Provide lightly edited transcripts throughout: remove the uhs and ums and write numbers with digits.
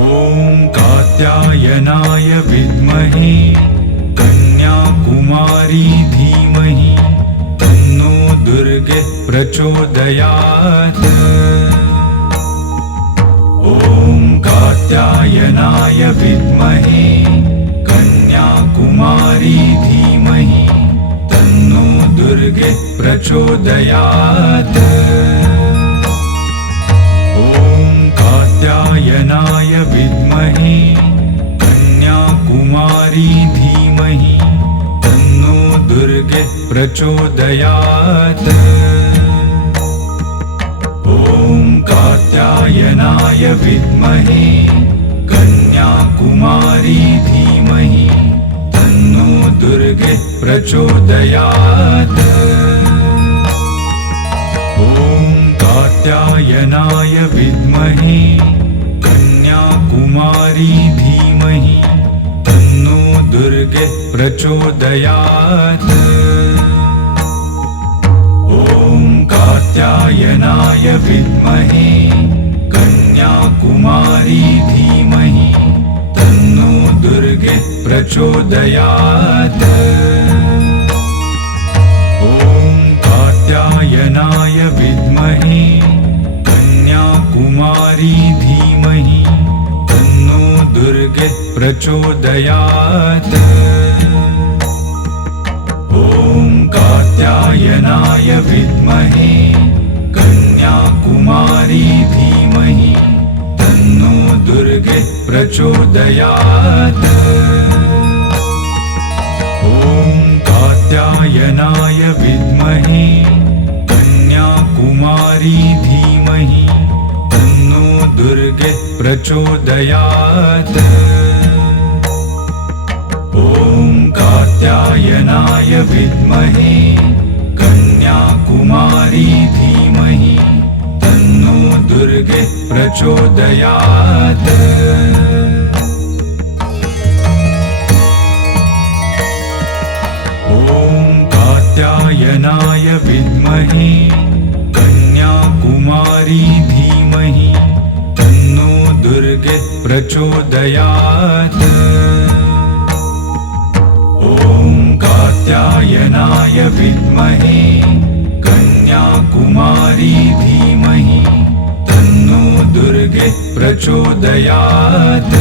ॐ कात्यायनाय विद्महे कन्याकुमारी धीमहि तन्नो दुर्गे प्रचोदयात्। ॐ कात्यायनाय विद्महे कन्याकुमारी धीमहि तन्नो दुर्गे प्रचोदयात्। ॐ कात्यायनाय विद्महे कन्याकुमारी धीमहि तन्नो दुर्गे प्रचोदयात्। ॐ कात्यायनाय विद्महे कन्याकुमारी धीमहि तन्नो दुर्गे प्रचोदयात्। ॐ कात्यायनाय विद्महे कन्याकुमारी धीमहि तन्नो दुर्गे प्रचोदयात्। ॐ कात्यायनाय विद्महे कन्याकुमारी धीमहि तन्नो दुर्गे प्रचोदयात्। ॐ कात्यायनाय विद्महे कन्याकुमारी धीमहि तन्नो दुर्गे प्रचोदयात्। ॐ कात्यायनाय विद्महे कन्याकुमारी धीमहि तन्नो दुर्गे प्रचोदयात्। ॐ कात्यायनाय विद्महे कन्याकुमारी धीमहि तन्नो दुर्गे प्रचोदयात्। ॐ कात्यायनाय विद्महे कन्याकुमारी धीमहि तन्नो दुर्गे प्रचोदयात्। ॐ कात्यायनाय विद्महे कन्याकुमारी धीमहि तन्नो दुर्गे प्रचोदयात्। ॐ कात्यायनाय विद्महे कन्याकुमारी धीमहि तन्नो दुर्गे प्रचोदयात्।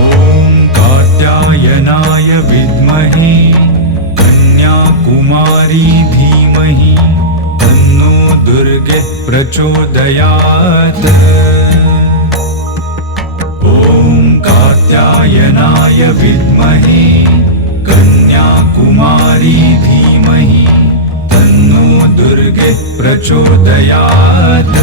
ॐ कात्यायनाय विद्महे कन्याकुमारी धीमहि तन्नो दुर्गे प्रचोदयात्। ॐ कात्यायनाय विद्महे कन्याकुमारी धीमहि तन्नो दुर्गे प्रचोदयात्।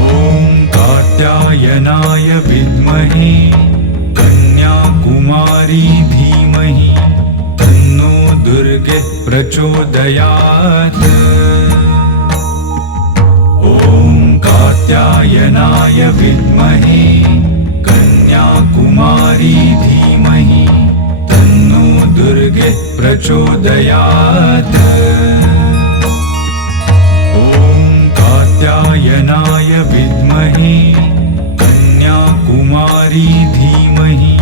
ॐ कात्यायनाय विद्महे कन्याकुमारी धीमहि तन्नो दुर्गे प्रचोदयात्। ॐ कात्यायनाय विद्महे कन्याकुमारी धीमहि तन्नो दुर्गे प्रचोदयात्। ॐ कात्यायनाय विद्महे कन्याकुमारी धीमहि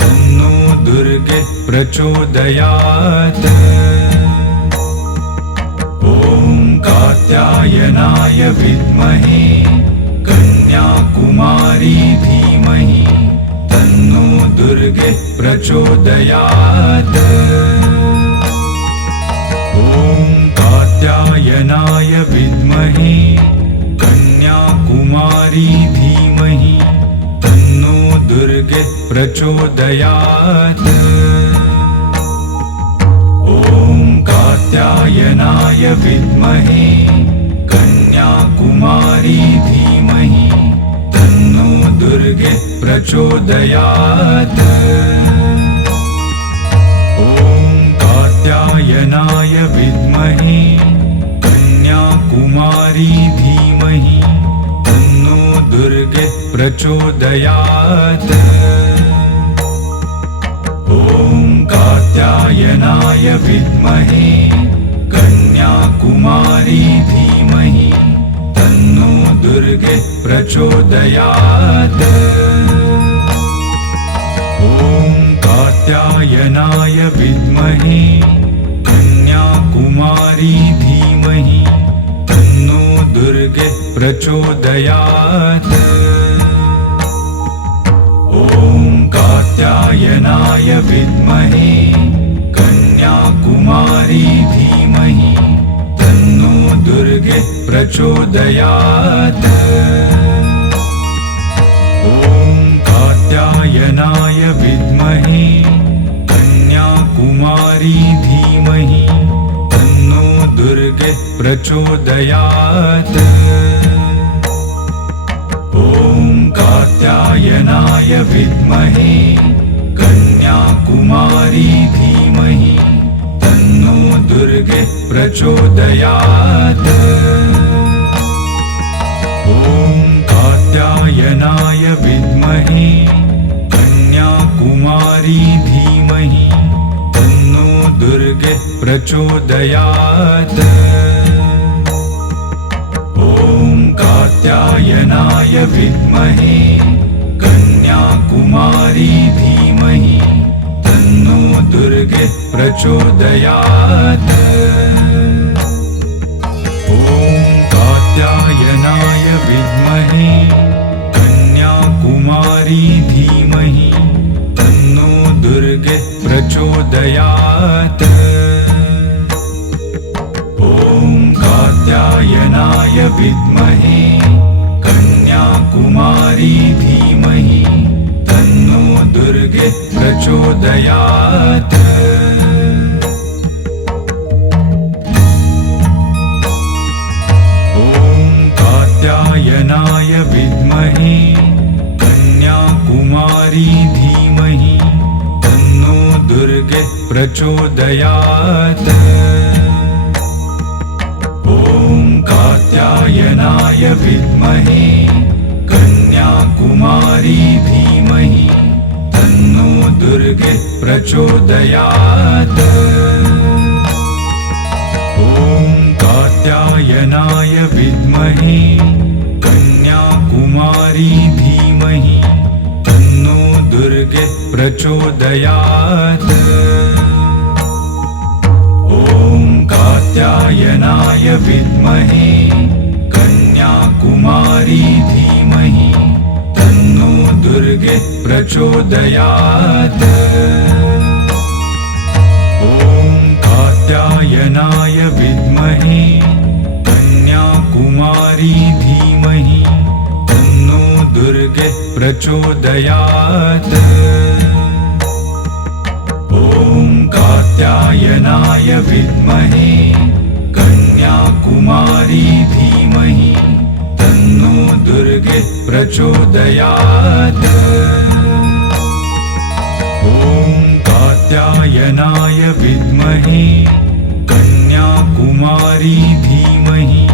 तन्नो दुर्गे प्रचोदयात्। ॐ कात्यायनाय विद्महे कन्याकुमारी धीमहि तन्नो दुर्गे प्रचोदयात्। ॐ कात्यायनाय विद्महे कन्याकुमारी धीमहि तन्नो दुर्गे प्रचोदयात्। ॐ कात्यायनाय विद्महे कन्याकुमारी धीमहि तन्नो दुर्गे प्रचोदयात्। ॐ कात्यायनाय विद्महे कन्याकुमारी धीमहि तन्नो दुर्गे प्रचोदयात्। ॐ कात्यायनाय विद्महे कन्याकुमारी धीमहि तन्नो प्रचोदयात्। ॐ कात्यायनाय विद्महे कन्याकुमारी धीमहि तन्नो दुर्गे प्रचोदयात्। ॐ कात्यायनाय विद्महे कन्याकुमारी धीमहि तन्नो दुर्गे प्रचोदयात्। ॐ कात्यायनाय विद्महे कन्याकुमारी धीमहि तन्नो दुर्गे प्रचोदयात्। ॐ कात्यायनाय विद्महे कन्याकुमारी धीमहि तन्नो दुर्गे प्रचोदयात्। ॐ कात्यायनाय विद्महे कन्याकुमारी धीमहि तन्नो दुर्गे प्रचोदयात्। ॐ कात्यायनाय विद्महे कन्याकुमारी धीमहि तन्नो दुर्गे प्रचोदयात्। ॐ कात्यायनाय विद्महे कन्याकुमारी धीमहि तन्नो दुर्गे प्रचोदयात्। ॐ कात्यायनाय विद्महे कन्याकुमारी धीमहि तन्नो दुर्गे प्रचोदयात्। ॐ कात्यायनाय विद्महे कन्याकुमारी धीमहि तन्नो दुर्गे प्रचोदयात्। ॐ कात्यायनाय विद्महे कन्याकुमारी धीमहि तन्नो दुर्गे प्रचोदयात्। ॐ कात्यायनाय विद्महे कन्याकुमारी धीमहि तन्नो दुर्गे प्रचोदयात्। ॐ कात्यायनाय विद्महे कन्याकुमारी धीमहि तन्नो दुर्गे प्रचोदयात्। ॐ कात्यायनाय विद्महे कन्याकुमारी धीमहि तन्नो दुर्गे प्रचोदयात्। ॐ कात्यायनाय विद्महे कन्याकुमारी धीमहि तन्नो दुर्गे प्रचोदयात्। ॐ कात्यायनाय विद्महे कन्याकुमारी धीमहि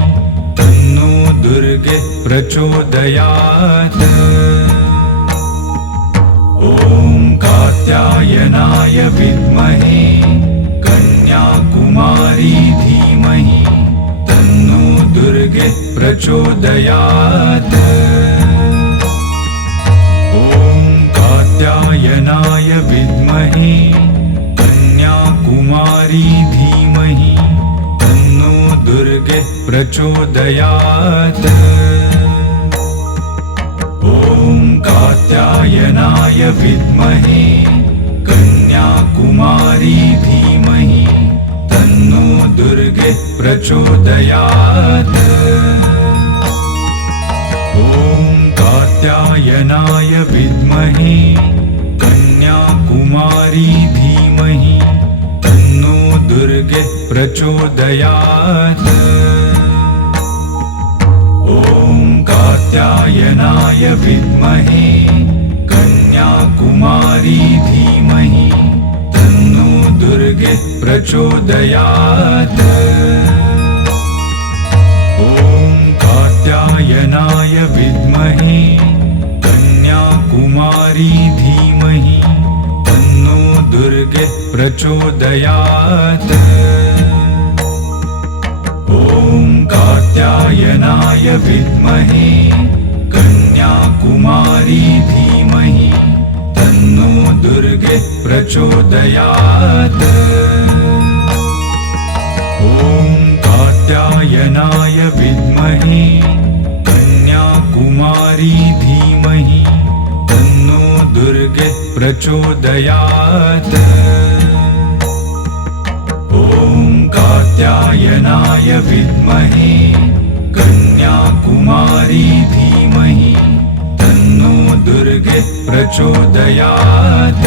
तन्नो दुर्गे प्रचोदयात्। ॐ कात्यायनाय विद्महे कन्याकुमारी धीमहि तन्नो दुर्गे प्रचोदयात्। ॐ कात्यायनाय विद्महे कन्याकुमारी धीमहि तन्नो दुर्गे प्रचोदयात्। ॐ कात्यायनाय विद्महे कन्याकुमारी धीमहि तन्नो दुर्गे प्रचोदयात्। ॐ कात्यायनाय विद्महे कन्याकुमारी धीमहि तन्नो दुर्गे प्रचोदयात्। ॐ कात्यायनाय विद्महे कन्याकुमारी धीमहि तन्नो दुर्गे प्रचोदयात्। ॐ कात्यायनाय विद्महे कन्याकुमारी धीमहि तन्नो दुर्गे प्रचोदयात्। ॐ कात्यायनाय विद्महे कन्या कन्याकुमारी धीमहि तन्नो दुर्गे प्रचोदयात्। ॐ कात्यायनाय विद्महे कन्याकुमारी धीमहि तन्नो दुर्गे प्रचोदयात्। ॐ कात्यायनाय विद्महे कन्याकुमारी धीमहि तन्नो दुर्गे प्रचोदयात्।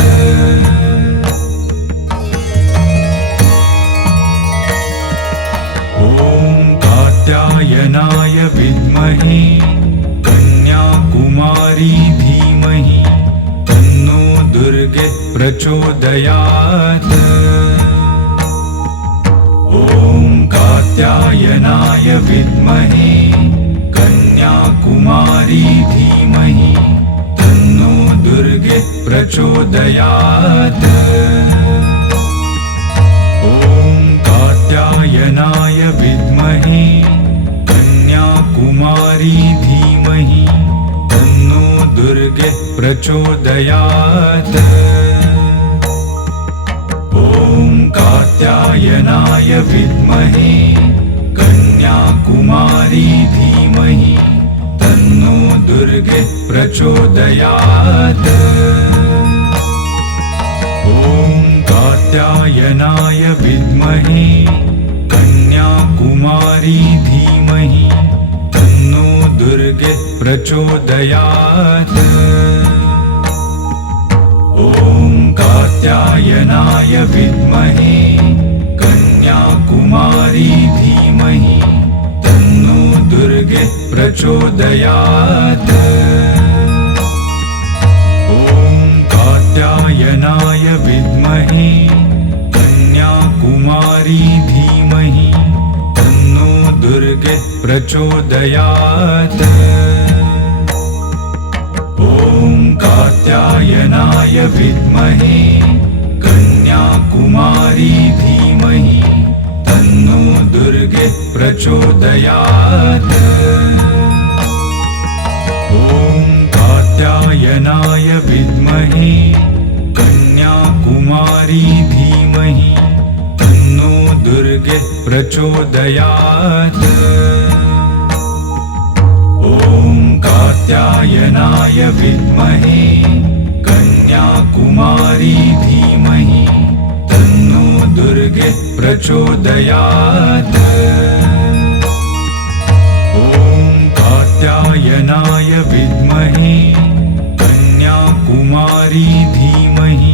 ॐ कात्यायनाय विद्महे कन्याकुमारी धीमहि तन्नो दुर्गे प्रचोदयात्। ॐ कात्यायनाय विद्महे कन्याकुमारी धीमहि तन्नो दुर्गे प्रचोदयात्। ॐ कात्यायनाय विद्महे कन्याकुमारी धीमहि तन्नो दुर्गे प्रचोदयात्। ॐ कात्यायनाय विद्महे कन्याकुमारी धीमहि तन्नो दुर्गे प्रचोदयात्। ॐ कात्यायनाय विद्महे कन्याकुमारी धीमहि तन्नो दुर्गे प्रचोदयात्। ॐ कात्यायनाय विद्महे कन्याकुमारी धीमहि तन्नो दुर्गे प्रचोदयात्। ॐ कात्यायनाय विद्महे कन्याकुमारी धीमहि तन्नो दुर्गे प्रचोदयात्। ॐ कात्यायनाय विद्महे कन्याकुमारी धीमहि तन्नो दुर्गे प्रचोदयात्। ॐ कात्यायनाय विद्महे कन्याकुमारी धीमहि तन्नो दुर्गे प्रचोदयात्। ॐ कात्यायनाय विद्महे कन्याकुमारी धीमहि तन्नो दुर्गे प्रचोदयात्। ॐ कात्यायनाय विद्महे कन्याकुमारी धीमहि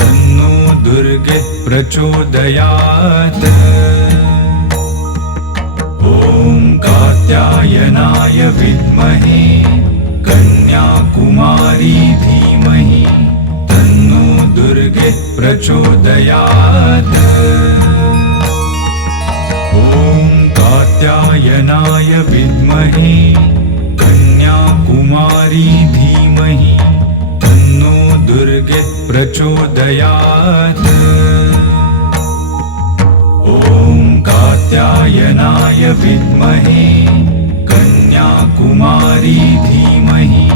तन्नो दुर्गे प्रचोदयात्। ॐ कात्यायनाय विद्महे कन्याकुमारी धीमहि तन्नो दुर्गे प्रचोदयात्। ॐ कात्यायनाय विद्महे कन्याकुमारी धीमहि तन्नो दुर्गे प्रचोदयात्। ॐ कात्यायनाय विद्महे कन्याकुमारी धीमहि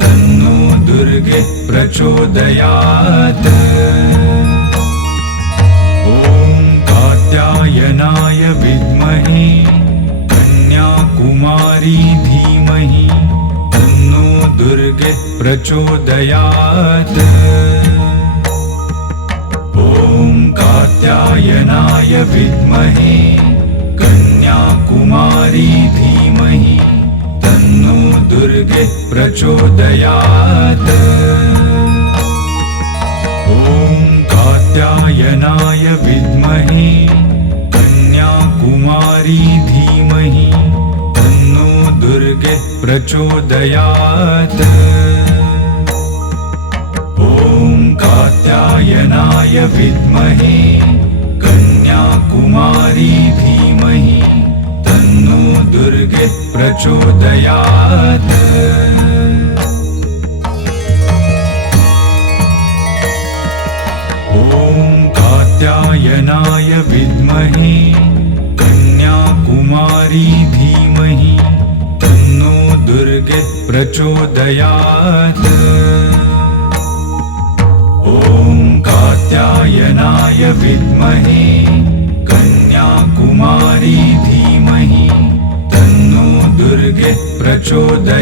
तन्नो दुर्गे प्रचोदयात्। ॐ कात्यायनाय विद्महे कन्याकुमारी धीमहि तन्नो दुर्गे प्रचोदयात्। ॐ कात्यायनाय विद्महे कन्याकुमारी धीमहि तन्नो दुर्गे प्रचोदयात्। ॐ कात्यायनाय विद्महे कन्याकुमारी धीमहि तन्नो दुर्गे प्रचोदयात्। ॐ कात्यायनाय विद्महे कन्याकुमारी धीमहि तन्नो दुर्गे प्रचोदयात्। ॐ कात्यायनाय विद्महे कन्याकुमारी धीमहि तन्नो दुर्गे प्रचोदयात् ॐ कात्यायनाय विद्महे कन्याकुमारी धीमहि तन्नो दुर्गे प्रचोदयात्।